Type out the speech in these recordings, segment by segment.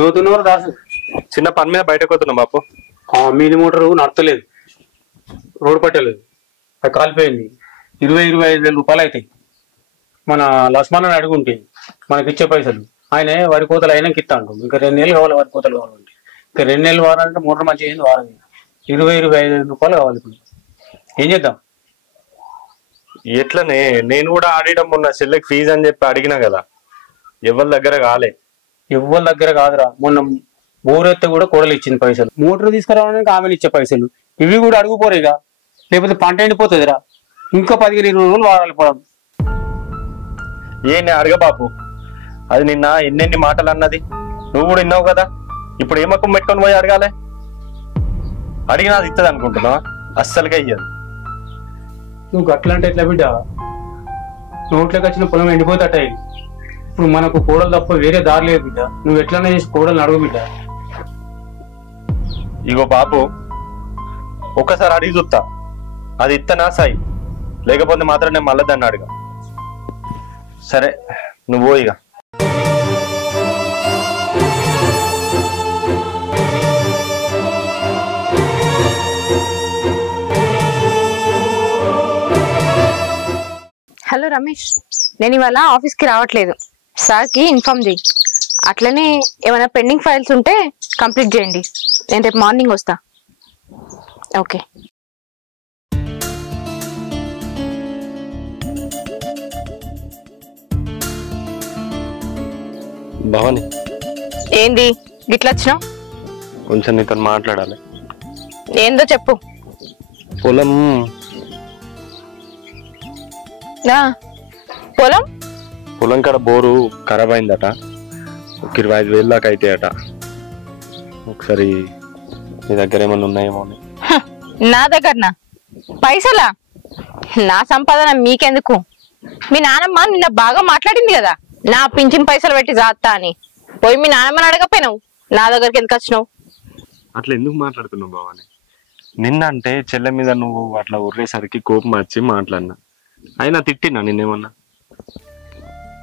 ఎటుపోతున్నారు దాసు? చిన్న పని మీద బయటకు పోతున్నాం బాపు. మీది మోటారు నడతలేదు, రోడ్డు పట్టలేదు, అది కాలిపోయింది. 25,000 రూపాయలు అవుతాయి. మన లక్ష్మణ్ అడుగుంటే మనకి ఇచ్చే పైసలు ఆయన వరి కోతలు అయినాక ఇస్తాడు. ఇంకా 2 నెలలు కావాలి వరి కోతలు కావాలంటే. ఇంకా 2 నెలలు వారాలంటే మోటార్ మంచిగా అయింది వారం 25,000 రూపాయలు కావాలి. ఇప్పుడు ఏం చేద్దాం? ఎట్లనే నేను కూడా ఆడడం మొన్న చెల్లెకి ఫీజు అని చెప్పి అడిగినా కదా, ఎవరి దగ్గర కాలే. ఎవరి దగ్గర కాదురా, మొన్న బోరెత్తే కూడా కూడలు ఇచ్చింది పైసలు. మోటార్ తీసుకురావడానికి ఆమెను ఇచ్చే పైసలు ఇవి కూడా అడుగుపోరేగా, లేకపోతే పంట ఎండిపోతుందిరా. ఇంకా 15-20 రోజులు వారాలి పొలం. నేను అడగ బాపు, అది నిన్న ఎన్నెన్ని మాటలు అన్నది నువ్వు కూడా విన్నావు కదా. ఇప్పుడు ఏమక్కం పెట్టుకొని పోయి అడగాలి? అడిగినా అది ఇస్తుంది అనుకుంటున్నావా? అస్సలుగా ఇయ్యదు. నువ్వు గట్లంటే ఎట్లా బిడ్డ? నోట్లోకి వచ్చిన పొలం ఎండిపోతాయి. ఇప్పుడు మనకు కోడలు తప్ప వేరే దారి లేదు బిడ్డ. నువ్వు ఎట్లనే చేసి కోడలు అడుగు బిడ్డ. ఇగో బాపు, ఒక్కసారి అడిగి చూస్తా, అది ఇత్తనా సాయి, లేకపోతే మాత్రం నేను మళ్ళీ దాన్ని అడిగా. సరే నువ్వు ఇక. హలో రమేష్, నేను ఇవాళ ఆఫీస్కి రావట్లేదు. సార్కి ఇన్ఫార్మ్ చేయి. అట్లనే ఏమైనా పెండింగ్ ఫైల్స్ ఉంటే కంప్లీట్ చేయండి. నేను రేపు మార్నింగ్ వస్తా. ఓకే. భవాని, ఏంది గిట్లా వచ్చినావు? కొంచెం నీతో మాట్లాడాలి. ఏందో చెప్పు. పొలం పొలం పొలం కాడ బోరు ఖరాబ్ అయిందట. ఒక 25,000 దాకా అయితాయట. ఒకసారి నీ దగ్గర ఏమన్నా ఉన్నాయేమో. నా దగ్గరనా? పైసలా? నా సంపాదన మీకెందుకు? మీ నానమ్మ నిన్న బాగా మాట్లాడింది కదా, నా పింఛన్ పైసలు పెట్టి జాతా అని. పోయి మీ నానమ్మని అడగపోయినావు, నా దగ్గరికి ఎందుకు వచ్చినావు? అట్లా ఎందుకు మాట్లాడుతున్నావు భవాని? నిన్న అంటే చెల్లె మీద నువ్వు అట్లా ఉర్రేసరికి కోపం వచ్చి మాట్లాడినా. అయినా తిట్టినా నిన్నేమన్నా?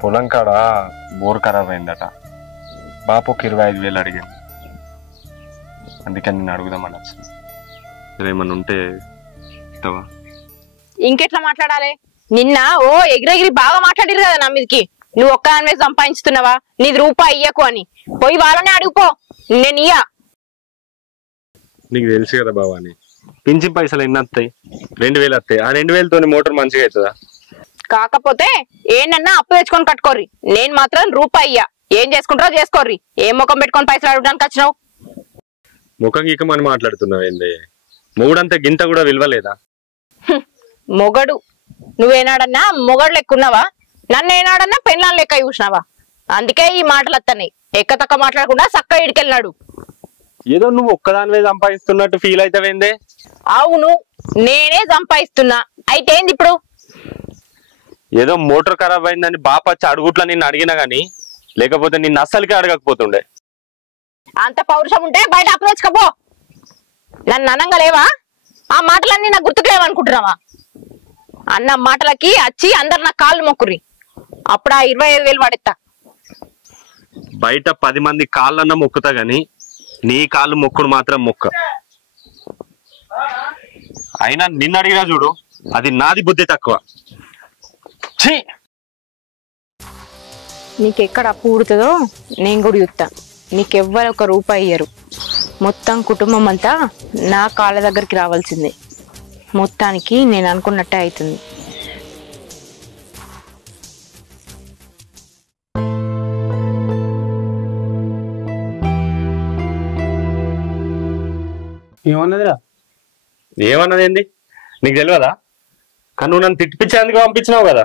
పొలం కాడ బోర్ ఖరాబ్ అయిందట. బాపుకి 25,000 అడిగాను. అందుకని నేను అడుగుదామని వచ్చింది. ఏమన్నా ఉంటే ఇస్తావా? ఇంకెట్లా మాట్లాడాలి? నిన్న ఓ ఎగిరెగిరి బాగా మాట్లాడిరు కదా నా మీదకి. నువ్వు ఒక్క దాని మీద సంపాదించుతున్నావా, నీది రూపాయి ఇయ్యకు అని. పోయి వాళ్ళనే అడుగుపో, నేను ఇయ్యా. నీకు తెలుసు కదా భవాని, పింఛన్ పైసలు ఎన్ని వస్తాయి? 2,000 వస్తాయి. ఆ 2,000తోని మోటార్ మంచిగా అవుతుందా? కాకపోతే ఏంటన్నా అప్పు తెచ్చుకొని కట్టుకోర్రి. నేను మాత్రం రూపాయి ఇయ్యా. ఏం చేసుకుంటారో చేసుకోర్రి. ఏం ముఖం పెట్టుకొని పైసలు అడగడానికి వచ్చినావు? ముఖం గీకమని మాట్లాడుతున్నావు ఏంది? మొగుడంతా గింత కూడా విలువలేదా? మొగడు నువ్వేనాడన్నా మొగడు లెక్కున్నావా? నన్ను ఏనాడన్నా పెళ్ళాన్ని లెక్క చూసినావా? అందుకే ఈ మాటలు వస్తున్నాయి. ఎక్క తక్క మాట్లాడకుండా చక్క ఇడికెళ్ళినాడు. ఏదో నువ్వు ఒక్కదానివే సంపాదిస్తున్నట్టు ఫీల్ అవుతావేందే? అవును, నేనే సంపాదిస్తున్నా. అయితే ఏంది ఇప్పుడు? ఏదో మోటార్ ఖరాబ్ అయిందని బాపచ్చి అడుగుట్లా నిన్ను అడిగినా గానీ, లేకపోతే నిన్ను అస్సలకే అడగకపోతుండే. అంత పౌరుషం ఉంటే బయట అప్పు తెచ్చుకపో. నన్ను అనంగా లేవా? ఆ మాటలన్నీ నాకు గుర్తుకు లేవనుకుంటున్నావా? అన్న మాటలకి వచ్చి అందరు నా కాళ్ళు మొక్కుర్రి. అప్పుడు ఆ 25,000 పడేస్తా. బయట 10 మంది కాళ్ళన్నా మొక్కుతా గాని నీ కాళ్ళు మొక్కుడు మాత్రం మొక్క. అయినా నిన్ను అడిగినా చూడు, అది నాది బుద్ధి తక్కువ. నీకెక్కడ అప్పు పుడుతుందో నేను కూడా చూస్తా. నీకెవ్వరు 1 రూపాయి ఇయ్యరు. మొత్తం కుటుంబం అంతా నా కాళ్ళ దగ్గరికి రావాల్సిందే. మొత్తానికి నేను అనుకున్నట్టే అవుతుంది. ఏమన్నదిరా? ఏమన్నది ఏంది నీకు తెలియదా? కానీ నువ్వు నన్ను తిట్టిపించేందుకు పంపించినావు కదా.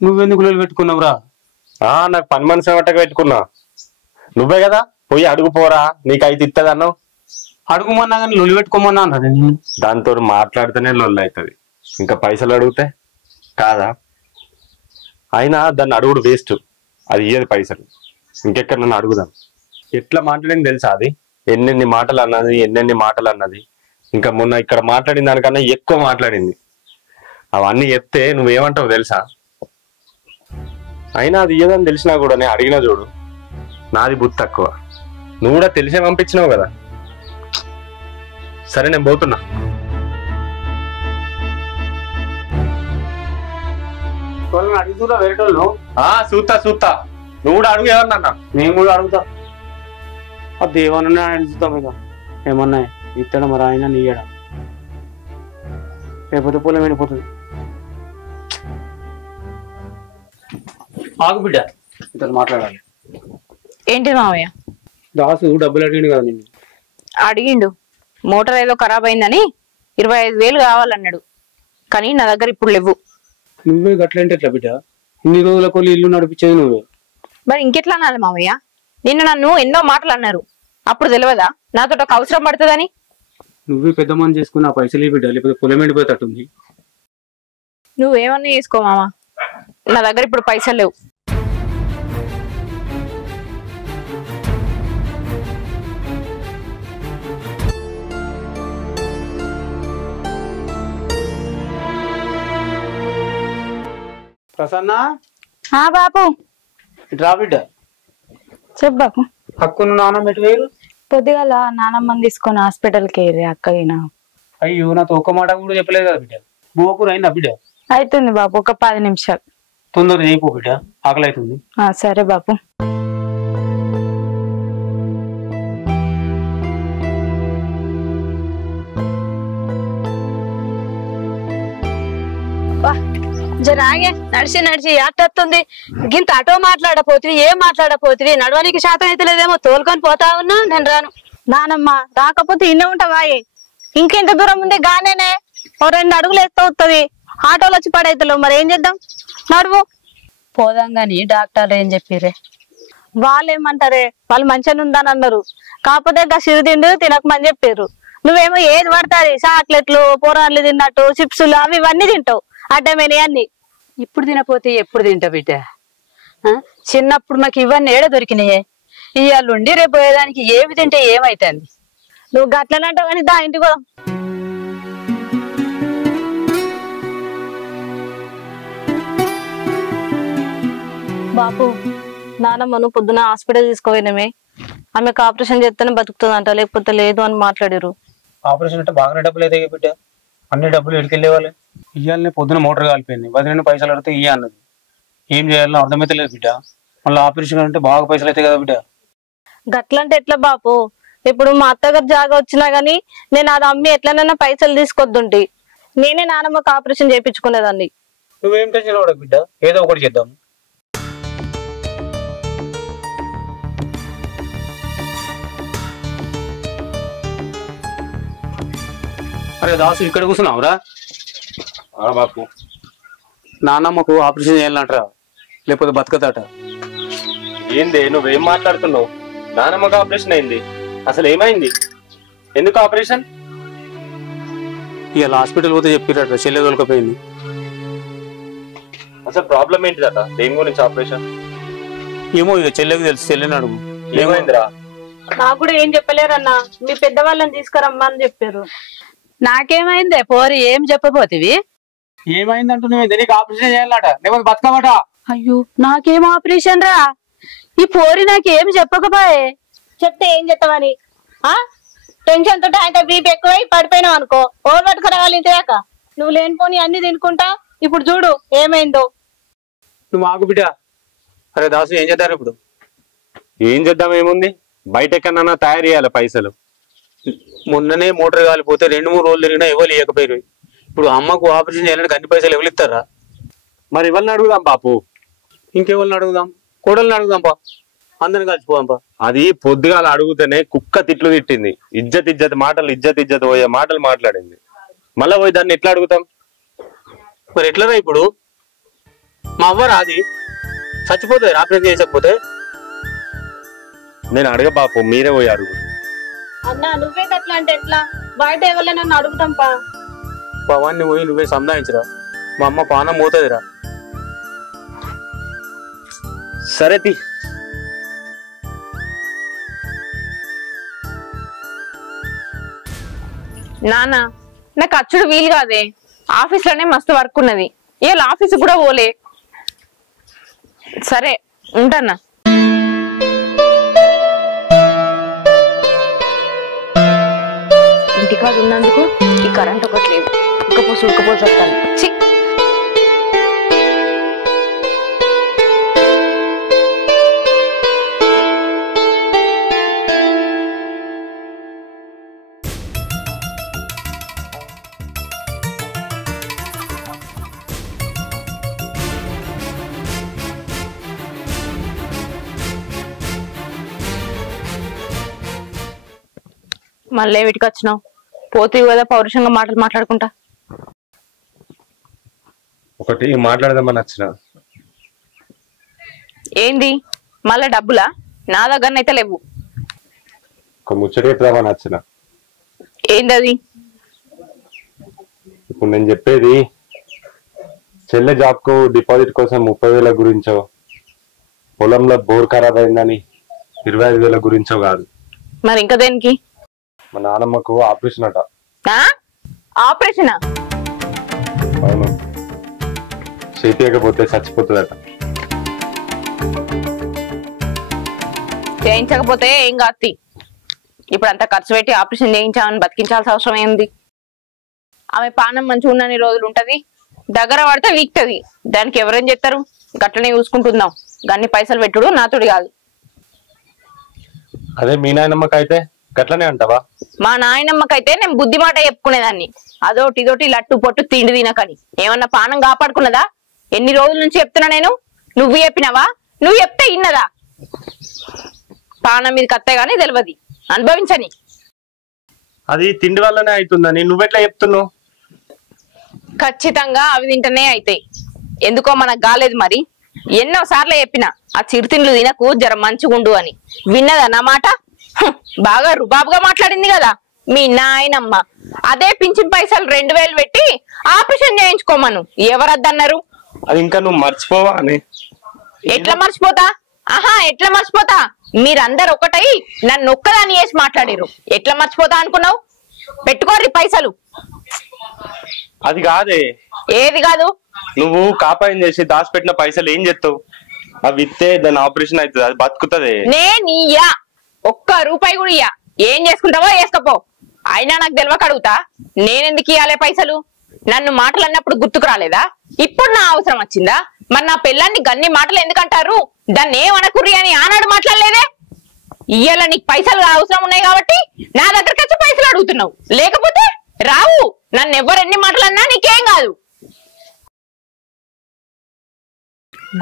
నువ్వెందుకు లొల్లి పెట్టుకున్నావురా? నాకు పని మనిషి పట్టక పెట్టుకున్నా. నువ్వే కదా పోయి అడుగుపోరా, నీకైతే ఇస్తుంది అన్నావు. అడుగుమన్నా కానీ లొల్లి పెట్టుకోమన్నా అన్నది. దాంతో మాట్లాడితేనే లొల్లి అవుతుంది, ఇంకా పైసలు అడిగితే కాదా? అయినా దాన్ని అడుగుడు వేస్ట్, అది ఇయ్యదు పైసలు. ఇంకెక్కడ నన్ను అడుగుదాం. ఎట్లా మాట్లాడింది తెలుసా? అది ఎన్నెన్ని మాటలు అన్నది. ఇంకా మొన్న ఇక్కడ మాట్లాడిన దానికన్నా ఎక్కువ మాట్లాడింది. అవన్నీ చెప్తే నువ్వేమంటావు తెలుసా? అయినా అది ఇయ్యదని తెలిసినా కూడా నేను అడిగినా చూడు, నాది బుద్ధి తక్కువ. నువ్వు కూడా తెలిసే పంపించినావు కదా. సరే నేను పోతున్నా. అడుగుతున్నా వేరేటోళ్ళు. చూస్తా నువ్వు కూడా అడుగు ఏమన్నా. మేము కూడా అడుగుతా. అది ఏమన్నా అడుగుతాం ఇక. ఏమన్నా ఇత్తడం మరి ఆయన నీయడా లేకపోతే పొలం వెళ్ళిపోతుంది. ఆగు బిడ్డ, ఇతను మాట్లాడాలి. ఏంటి మామయ్య? దాసు డబ్బులు అడిగిండు కదా నిన్ను. అడిగిండు. మోటార్ ఏదో ఖరాబ్ అయిందని 25,000 కావాలన్నాడు. కానీ నా దగ్గర ఇప్పుడు లేవు. నువ్వే గట్లంటే ఎట్లా బిడ్డ? ఇన్ని రోజుల కొలి ఇల్లు నడిపించేది నువ్వే. మరి ఇంకెట్లా అనాలి మామయ్య? నిన్న నన్ను ఎన్నో మాటలు అన్నారు. అప్పుడు తెలియదా నాతో ఒక అవసరం పడుతుందని? నువ్వే పెద్ద మంది చేసుకుని ఆ పైసలు బిడ్డ, లేకపోతే పొలం ఎండిపోయేటట్టుంది. నువ్వేమన్నా చేసుకో మామ, నా దగ్గర ఇప్పుడు పైసలు లేవు. ప్రసన్న బాపు రా బిడ్డ. చెప్పు బాపు. హక్కును నాన్న ఎటు వేరు? పొద్దుగాల నానమ్మని తీసుకొని హాస్పిటల్కి అక్కగినా. అయ్యో నాతో ఒక్క మాట కూడా చెప్పలేదు కదా బిడ్డ. బోకూర అయిందా బిడ్డ? అవుతుంది బాపు, ఒక 10 నిమిషాలు. తొందరగా చేయిపో బిడ్డ, ఆకలి అవుతుంది. సరే బాపు. జరాగే నడిచి నడిచి అట్టొస్తుంది. గింత అటో మాట్లాడపోతుంది, ఏం మాట్లాడపోతుంది. నడవనికి శాతం అయితే లేదేమో, తోలుకొని పోతా ఉన్నా. నేను రాను. నానమ్మ రాకపోతే ఇన్నే ఉంటావా? ఇంకెంత దూరం ఉంది? గానేనే ఓ 2 అడుగులు వేస్తూ వస్తుంది. ఆటోలు వచ్చి పడైతలేవు, మరి ఏం చేద్దాం? నడువు పోదాం గాని డాక్టర్లు ఏం చెప్పిరే? వాళ్ళు ఏమంటారే, వాళ్ళు మంచిగా ఉందని అన్నారు. కాకపోతే గా సిరిదిండు తినకమని చెప్పారు. నువ్వేమో ఏది పడతాది, చాక్లెట్లు, పోరాన్లు తిన్నట్టు, చిప్సులు అవి ఇవన్నీ తింటావు. అడ్డమేనే అన్ని. ఇప్పుడు తినపోతే ఎప్పుడు తింటా బిడ్డ? చిన్నప్పుడు మాకు ఇవన్నీ ఏడ దొరికినాయే. ఇవాళ ఉండి రేపు పోయేదానికి ఏమి తింటే ఏమైతుంది? నువ్వు గట్లనంటావు కానీ దా ఇంటికి పోదాం. బాపు నానమ్మను పొద్దున హాస్పిటల్ తీసుకోపోయినమే. ఆమెకు ఆపరేషన్ చేస్తేనే బతుకుతుందంట, లేకపోతే లేదు అని మాట్లాడారు. ఆపరేషన్ అంటే బాగానే డబ్బులు అయితే బిడ్డ. అన్ని డబ్బులు ఎడికెళ్ళే వాళ్ళే. ఇయ్యాలనే పొద్దున మోటార్ కాలిపోయింది, 10 పైసలు అడిగితే ఇయ్య అన్నది. ఏం చేయాలో అర్థమైతే లేదు బిడ్డ. మళ్ళీ ఆపరేషన్ అంటే బాగా పైసలు అవుతాయి కదా బిడ్డ. గట్లంటే ఎట్లా బాపు? ఇప్పుడు మా అత్తగారు జాగా వచ్చినా గానీ నేను అది అమ్మి ఎట్లనైనా పైసలు తీసుకొద్దుంటి. నేనే నానమ్మకు ఆపరేషన్ చేయించుకునేదాన్ని. నువ్వేం టెన్షన్ పడకు బిడ్డ, ఏదో ఒకటి చేద్దాం. అరే దాసు, ఇక్కడ కూర్చున్నావురా? బాపు నాన్నమ్మకు ఆపరేషన్ చేయాలంటరా, లేకపోతే బతకదట. ఏంది నువ్వేం మాట్లాడుతున్నావు? నానమ్మకు ఆపరేషన్ అయింది, అసలు ఏమైంది? ఎందుకు ఆపరేషన్? ఇవాళ హాస్పిటల్ పోతే చెప్పిరట, చెల్లె దొరకపోయింది. అసలు ప్రాబ్లం ఏంటిదట? దేని గురించి ఆపరేషన్? ఏమో ఇక చెల్లెకి తెలుసు, చెల్లెని అడుగు. ఏమైందిరా? నాకు కూడా ఏం చెప్పలేరన్నా, మీ పెద్దవాళ్ళని తీసుకురమ్మని చెప్పారు. నాకేమైందే పోరి, ఏం చెప్పబోతివి? ఏమైందంటూ నువ్వు నీకు ఆపరేషన్ చేయాలట, లేకపోతే బతకమట. అయ్యో నాకేం ఆపరేషన్ రా? ఈ పోరి నాకేం చెప్పకపోయే. చెప్తే ఏం చెప్తావని? టెన్షన్ తోటి ఆయన బీపీ ఎక్కువై పడిపోయినావు అనుకో, ఓవర్ పట్టుకురావాలి ఇంతదాక. నువ్వు లేనిపోని అన్ని తినుకుంటా ఇప్పుడు చూడు ఏమైందో. నువ్వు ఆగు బిడ్డ. అరే దాసు, ఏం చేద్దారు ఇప్పుడు? ఏం చేద్దాం, ఏముంది? బయట ఎక్కడన్నా తయారు చేయాలి పైసలు. మొన్ననే మోటార్ కాలిపోతే 2-3 రోజులు తిరిగినా ఎవరు ఇవ్వకపోయారు. ఇప్పుడు అమ్మకు ఆపరేషన్ చేయాలంటే అన్ని పైసలు ఎవరు ఇస్తారా? మరి ఎవరిని అడుగుదాం బాపు? ఇంకెవరిని అడుగుదాం? కోడల్ని అడుగుదాంపా, అందరిని కలిసిపోదాంపా. అది పొద్దుగాల అడుగుతేనే కుక్క తిట్లు తిట్టింది. ఇజ్జత్ మాటలు, ఇజ్జత్ పోయే మాటలు మాట్లాడింది. మళ్ళా పోయి దాన్ని ఎట్లా అడుగుతాం? మరి ఎట్లరా ఇప్పుడు? మా అవ్వ రాది, చచ్చిపోతుంది ఆపరేషన్ చేసకపోతే. నేను అడగ బాపు, మీరే పోయి అడుగు. అన్నా నువ్వే గట్లా అంటే ఎట్లా? బయట ఎవరైనా నన్ను అడుగుతాంపా. పవాన్ని పోయి నువ్వే సంధాయించరా, మా అమ్మ పానం పోతుందిరా. సరే తి. నాన్న నాకు అచ్చుడు వీలు కాదే, ఆఫీస్ లోనే మస్తు వర్క్ ఉన్నది. ఇవాళ ఆఫీస్ కూడా పోలే. సరే ఉంటానా. ఇంటికాడు ఉన్నందుకు ఈ కరెంట్ ఒకటి లేదు, ఉక్కపోసి వస్తాను. చి మళ్ళీ వీటికి వచ్చినావు, పోతే కదా పౌరుషంగా మాటలు మాట్లాడుకుంటా. ఒకటి మాట్లాడదామని వచ్చిన. ఏంది మళ్ళా డబ్బులా? నా దగ్గరనైతే లేవు. ఒక ముచ్చట చెప్దామని వచ్చిన. ఏందది? ఇప్పుడు నేను చెప్పేది చెల్లె జాబ్ కు డిపాజిట్ కోసం 30,000 గురించో, పొలంలో బోర్ ఖరాబ్ అయిందని 25,000 గురించో కాదు. మరి ఇంకా దేనికి? మా నాన్నమ్మకు ఆపరేషన్ అట. ఆపరేషనా? అవును, చేయించకపోతే చచ్చిపోతుందట. చేయించకపోతే ఏం కాదు, ఇప్పుడు అంత ఖర్చు పెట్టి ఆపరేషన్ చేయించామని బతికించాల్సిన అవసరం ఏంది? ఆమె పానం మంచిగా ఉన్నన్ని రోజులు ఉంటది, దగ్గర పడితే వీక్తది. దానికి ఎవరేం చెప్తారు? గట్లనే చూసుకుంటుందాం, గన్ని పైసలు పెట్టుడు నాతోడి కాదు. అదే మీ నాయనమ్మకి అయితే గట్లనే అంటావా? మా నాయనమ్మకైతే నేను బుద్ధి మాట చెప్పుకునేదాన్ని, అదోటి ఇదోటి లట్టు పొట్టు తిండి తినకని. ఏమన్నా పానం కాపాడుకున్నదా? ఎన్ని రోజుల నుంచి చెప్తున్నా నేను, నువ్వు చెప్పినావా? నువ్వు చెప్తే ఇన్నదా? పానం మీద కత్తే గానీ తెలియదు, అనుభవించని. అది తిండి వల్లనే అవుతుందని నువ్వెట్లా చెప్తున్నావు? ఖచ్చితంగా అవి తింటనే అయితాయి, ఎందుకో మనకు కాలేదు మరి. ఎన్నో సార్లు చెప్పినా ఆ చిరుతిండ్లు తినకు, జర మంచిగుండు అని. విన్నదా నా మాట? బాగా రుబాబుగా మాట్లాడింది కదా మీ నాయనమ్మ. అదే పింఛన్ పైసలు 2,000 పెట్టి ఆపరేషన్ చేయించుకోమను, ఎవరద్దన్నారు? అది ఇంకా నువ్వు మర్చిపోవా అని. ఎట్లా మర్చిపోతా? ఎట్లా మర్చిపోతా? మీరందరు ఒకటై నన్ను ఒక్కదాన్ని చేసి మాట్లాడారు, ఎట్లా మర్చిపోతా అనుకున్నావు? పెట్టుకోర్రి పైసలు. అది కాదే. ఏది కాదు? నువ్వు కాపాయం చేసి దాచిపెట్టిన పైసలు ఏం చేస్తావు? అవి ఇస్తే దాని ఆపరేషన్ అవుతుంది, అది బతుకుతుంది. నేను ఇయ్యా, ఒక్క రూపాయి కూడా ఇయ్యా. ఏం చేసుకుంటావో వేసుకపో. అయినా నాకు తెలియక అడుగుతా, నేనెందుకు ఇయ్యాలే పైసలు? నన్ను మాటలు అన్నప్పుడు గుర్తుకు రాలేదా? ఇప్పుడు నా అవసరం వచ్చిందా? మరి నా పిల్లాన్ని గన్ని మాటలు ఎందుకంటారు? దాన్ని ఏమనకుర్రి అని ఆనాడు మాట్లాడలేదే. ఇయ్యాల నీకు పైసలు అవసరం ఉన్నాయి కాబట్టి నా దగ్గరికి వచ్చి పైసలు అడుగుతున్నావు, లేకపోతే రావు. నన్ను ఎవరు ఎన్ని మాటలన్నా నీకేం కాదు.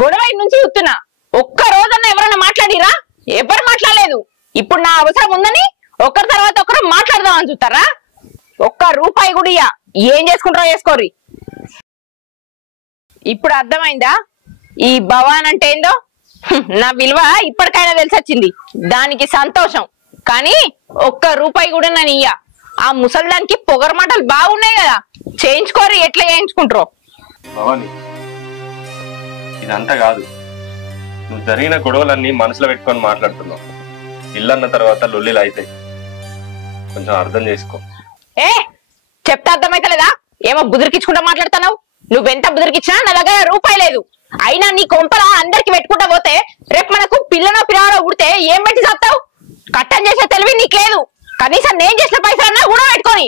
గొడవ నుంచి చూస్తున్నా, ఒక్క రోజన్నా ఎవరన్నా మాట్లాడిరా? ఎవరు మాట్లాడలేదు. ఇప్పుడు నా అవసరం ఉందని ఒకరి తర్వాత ఒకరు మాట్లాడదామని చూస్తారా? ఒక్క రూపాయి కూడా ఇయ్యా. ఏం చేసుకుంటారో చేసుకోర్రి. ఇప్పుడు అర్థమైందా ఈ భవాన్ అంటే ఏందో? నా విలువ ఇప్పటికైనా తెలిసొచ్చింది, దానికి సంతోషం. కానీ ఒక్క రూపాయి కూడా నేను ఇయ్యా. ఆ ముసల్దానికి పొగరు మాటలు బాగున్నాయి కదా, చేయించుకోరు. ఎట్లా చేయించుకుంటారో. భవాని, ఇదంతా కాదు. నువ్వు జరిగిన గొడవలన్నీ మనసులో పెట్టుకొని మాట్లాడుతున్నావు. ఇల్లన్న తర్వాత లొల్లిలు అవుతాయి, కొంచెం అర్థం చేసుకో. చెప్తే అర్థమైతలేదా? ఏమో బుదిరికించుకుంటా మాట్లాడుతున్నావు. నువ్వెంత బుదిరికిచ్చినా నా దగ్గర రూపాయి లేదు. అయినా నీ కొంపల అందరికి పెట్టుకుంటా పోతే రేపు మనకు పిల్లనో పిల్లవాడో ఉడితే ఏం పెట్టి చేస్తావు? కట్టం చేసే తెలివి నీకు లేదు. కనీసం నేను చేసిన పైసలన్నా కూడా పెట్టుకొని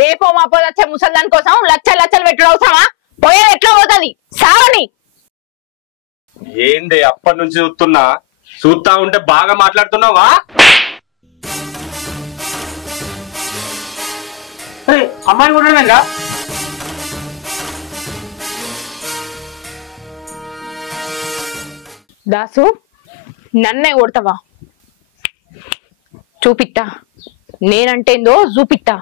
రేపో మాపో వచ్చే ముసల్దాని కోసం లక్షలు పెట్టుడు అవసరమా? పోయేది ఎట్లా పోతుంది సావని. ఏంది అప్పటి నుంచి చూస్తా ఉంటే బాగా మాట్లాడుతున్నావా? అమ్మాయిని కూడా దాసు, నన్నే కొడతావా? చూపిత్తా, నేనంటేందో చూపిత్తా.